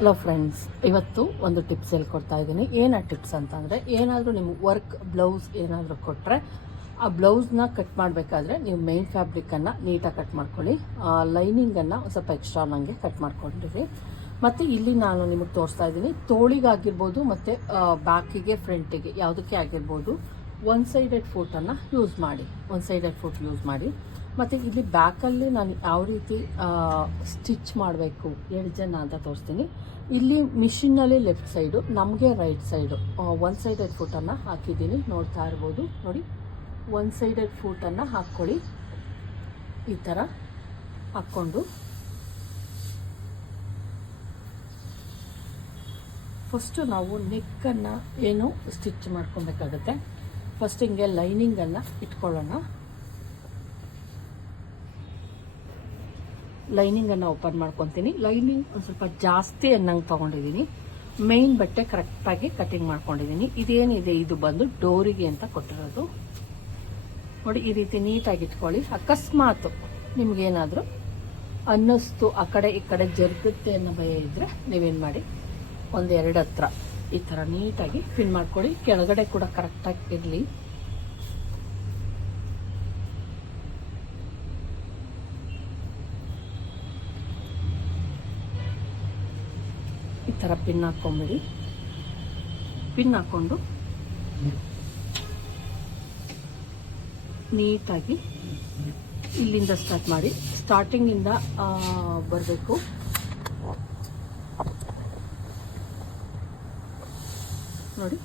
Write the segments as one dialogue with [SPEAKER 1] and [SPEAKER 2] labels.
[SPEAKER 1] Hello friends ಇವತ್ತು ಒಂದು tips ಹೇಳ್ಕೊಡ್ತಾ ಇದ್ದೀನಿ. ಏನ ಟಿಪ್ಸ್ ಅಂತಂದರೆ ಏನಾದರೂ ನಿಮ್ಮ ವರ್ಕ್ ಬ್ಲೌಸ್ ಏನಾದರೂ ಕೊಟ್ಟರೆ ಆ ಬ್ಲೌಸ್ನ ಕಟ್ ಮಾಡಬೇಕಾದ್ರೆ ನೀವು ಮೈನ್ ಫ್ಯಾಬ್ರಿಕ್ಕನ್ನು ನೀಟಾಗಿ ಕಟ್ ಮಾಡ್ಕೊಳ್ಳಿ. ಲೈನಿಂಗನ್ನು ಸ್ವಲ್ಪ ಎಕ್ಸ್ಟ್ರಾ ನನಗೆ ಕಟ್ ಮಾಡ್ಕೊಂಡಿರಿ. ಮತ್ತು ಇಲ್ಲಿ ನಾನು ನಿಮಗೆ ತೋರಿಸ್ತಾ ಇದ್ದೀನಿ, ತೋಳಿಗಾಗಿರ್ಬೋದು ಮತ್ತು ಬ್ಯಾಕಿಗೆ ಫ್ರಂಟಿಗೆ ಯಾವುದಕ್ಕೆ ಆಗಿರ್ಬೋದು ಒನ್ ಸೈಡೆಡ್ ಫೋಟನ್ನು ಯೂಸ್ ಮಾಡಿ. ಒನ್ ಸೈಡೆಡ್ ಫೋಟ್ ಯೂಸ್ ಮಾಡಿ. ಮತ್ತು ಇಲ್ಲಿ ಬ್ಯಾಕಲ್ಲಿ ನಾನು ಯಾವ ರೀತಿ ಸ್ಟಿಚ್ ಮಾಡಬೇಕು ಜನ ಅಂತ ತೋರಿಸ್ತೀನಿ. ಇಲ್ಲಿ ಮಿಷಿನ್ನಲ್ಲಿ ಲೆಫ್ಟ್ ಸೈಡು, ನಮಗೆ ರೈಟ್ ಸೈಡು ಒನ್ ಸೈಡೆಡ್ ಫುಟನ್ನು ಹಾಕಿದ್ದೀನಿ. ನೋಡ್ತಾ ಇರ್ಬೋದು, ನೋಡಿ. ಒನ್ ಸೈಡೆಡ್ ಫುಟನ್ನು ಹಾಕ್ಕೊಳ್ಳಿ. ಈ ಥರ ಹಾಕ್ಕೊಂಡು. ಫಸ್ಟು ನಾವು ನೆಕ್ಕನ್ನು ಏನು ಸ್ಟಿಚ್ ಮಾಡ್ಕೊಬೇಕಾಗತ್ತೆ? ಫಸ್ಟ್ ಹಿಂಗೆ ಲೈನಿಂಗನ್ನು ಇಟ್ಕೊಳ್ಳೋಣ. ಲೈನಿಂಗನ್ನು ಓಪನ್ ಮಾಡ್ಕೊತೀನಿ. ಲೈನಿಂಗ್ ಒಂದು ಸ್ವಲ್ಪ ಜಾಸ್ತಿ ಅನ್ನಂಗ್ ತೊಗೊಂಡಿದ್ದೀನಿ ಮೇನ್ ಬಟ್ಟೆ ಕರೆಕ್ಟಾಗಿ ಕಟಿಂಗ್ ಮಾಡ್ಕೊಂಡಿದ್ದೀನಿ ಇದೇನಿದೆ? ಇದು ಬಂದು ಡೋರಿಗೆ ಅಂತ ಕೊಟ್ಟಿರೋದು. ನೋಡಿ, ಈ ರೀತಿ ನೀಟಾಗಿ ಇಟ್ಕೊಳ್ಳಿ. ಅಕಸ್ಮಾತ್ ನಿಮಗೇನಾದರೂ ಅನ್ನಿಸ್ತು, ಆ ಕಡೆ ಈ ಕಡೆ ಜರುಗುತ್ತೆ ಅನ್ನೋ ಭಯ ಇದ್ದರೆ ನೀವೇನು ಮಾಡಿ? ಒಂದೆರಡು ಹತ್ರ ಈ ಥರ ನೀಟಾಗಿ ಫಿನ್ ಮಾಡ್ಕೊಳ್ಳಿ. ಕೆಳಗಡೆ ಕೂಡ ಕರೆಕ್ಟಾಗಿ ಇರಲಿ. ಥರ ಪಿನ್ ಹಾಕ್ಕೊಂಬಿಡಿ. ಪಿನ್ ಹಾಕ್ಕೊಂಡು ನೀಟಾಗಿ ಇಲ್ಲಿಂದ ಸ್ಟಾರ್ಟ್ ಮಾಡಿ. ಸ್ಟಾರ್ಟಿಂಗಿಂದ ಬರಬೇಕು. ನೋಡಿ.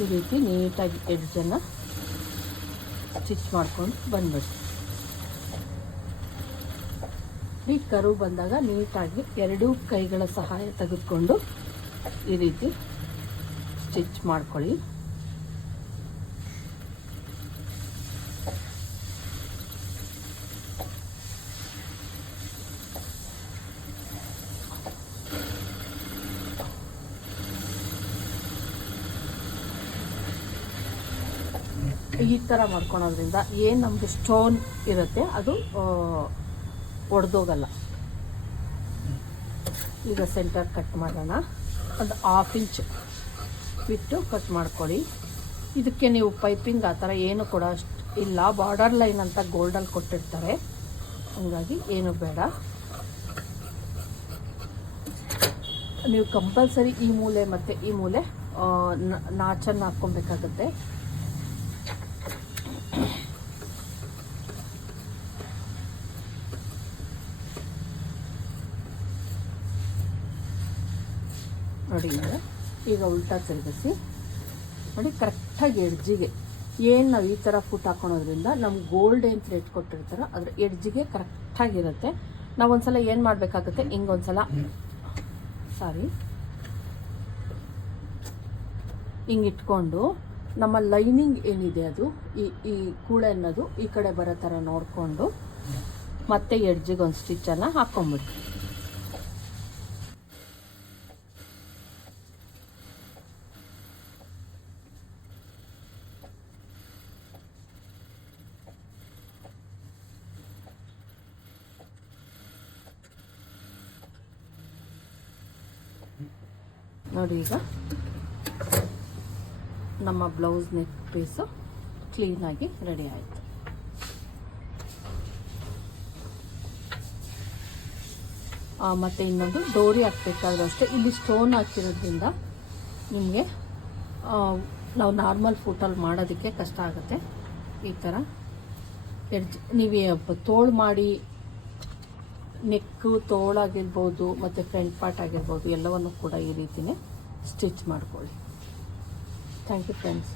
[SPEAKER 1] ಈ ರೀತಿ ನೀಟಾಗಿ ಎಡ್ಜನ್ನು ಸ್ಟಿಚ್ ಮಾಡ್ಕೊಂಡು ಬಂದ್ಬಿಡಿ. ಈ ಕರು ಬಂದಾಗ ನೀಟಾಗಿ ಎರಡೂ ಕೈಗಳ ಸಹಾಯ ತೆಗೆದುಕೊಂಡು ಈ ರೀತಿ ಸ್ಟಿಚ್ ಮಾಡ್ಕೊಳ್ಳಿ. ಈ ಥರ ಮಾಡ್ಕೊಳೋದ್ರಿಂದ ಏನು ನಮ್ಮದು ಸ್ಟೋನ್ ಇರುತ್ತೆ, ಅದು ಒಡೆದೋಗಲ್ಲ. ಈಗ ಸೆಂಟರ್ ಕಟ್ ಮಾಡೋಣ. ಒಂದು ಹಾಫ್ ಇಂಚ್ ಬಿಟ್ಟು ಕಟ್ ಮಾಡ್ಕೊಳ್ಳಿ. ಇದಕ್ಕೆ ನೀವು ಪೈಪಿಂಗ್ ಆ ಥರ ಏನು ಕೂಡ ಅಷ್ಟು ಇಲ್ಲ. ಬಾರ್ಡರ್ ಲೈನ್ ಅಂತ ಗೋಲ್ಡಲ್ಲಿ ಕೊಟ್ಟಿರ್ತಾರೆ. ಹಂಗಾಗಿ ಏನು ಬೇಡ. ನೀವು ಕಂಪಲ್ಸರಿ ಈ ಮೂಲೆ ಮತ್ತು ಈ ಮೂಲೆ ನಾಚನ್ನು ಹಾಕ್ಕೊಬೇಕಾಗತ್ತೆ. ನೋಡಿ ಈಗ ಈಗ ಉಲ್ಟಾ ತಿರುಗಿಸಿ. ನೋಡಿ, ಕರೆಕ್ಟಾಗಿ ಎಡ್ಜಿಗೆ. ಏನು ನಾವು ಈ ಥರ ಫುಟ್ ಹಾಕೊಳೋದ್ರಿಂದ ನಮ್ಗೆ ಗೋಲ್ಡ್ ಏನು ಥ್ರೆಡ್ ಕೊಟ್ಟಿರ್ತಾರೋ ಅದ್ರ ಎಡ್ಜಿಗೆ ಕರೆಕ್ಟಾಗಿರುತ್ತೆ. ನಾವು ಒಂದ್ಸಲ ಏನು ಮಾಡಬೇಕಾಗುತ್ತೆ? ಹಿಂಗೊಂದ್ಸಲ ಸಾರಿ. ಹಿಂಗೆ ಇಟ್ಕೊಂಡು ನಮ್ಮ ಲೈನಿಂಗ್ ಏನಿದೆ ಅದು, ಈ ಈ ಕೂಳೆ ಅನ್ನೋದು ಈ ಕಡೆ ಬರೋ ಥರ ನೋಡಿಕೊಂಡು ಮತ್ತೆ ಎಡ್ಜಿಗೆ ಒಂದು ಸ್ಟಿಚ್ಚನ್ನು ಹಾಕ್ಕೊಂಬಿಡಿ ನೋಡಿ ಈಗ. ನಮ್ಮ ಬ್ಲೌಸ್ ನೆಕ್ ಪೀಸು ಕ್ಲೀನಾಗಿ ರೆಡಿ ಆಯಿತು. ಮತ್ತು ಇನ್ನೊಂದು ಡೋರಿ ಹಾಕ್ಬೇಕಾದ್ರೂ ಅಷ್ಟೇ. ಇಲ್ಲಿ ಸ್ಟೋನ್ ಹಾಕಿರೋದ್ರಿಂದ ನಿಮಗೆ ನಾವು ನಾರ್ಮಲ್ ಫುಟಲ್ಲಿ ಮಾಡೋದಕ್ಕೆ ಕಷ್ಟ ಆಗುತ್ತೆ. ಈ ಥರ. ಎಡ್ಜ್, ನೀವು ತೋಳು ಮಾಡಿ, ನೆಕ್ಕು, ತೋಳಾಗಿರ್ಬೋದು, ಮತ್ತು ಫ್ರಂಟ್ ಪಾರ್ಟ್ ಆಗಿರ್ಬೋದು, ಎಲ್ಲವನ್ನು ಕೂಡ ಈ ರೀತಿಯೇ ಸ್ಟಿಚ್ ಮಾಡ್ಕೊಳ್ಳಿ. Thank you friends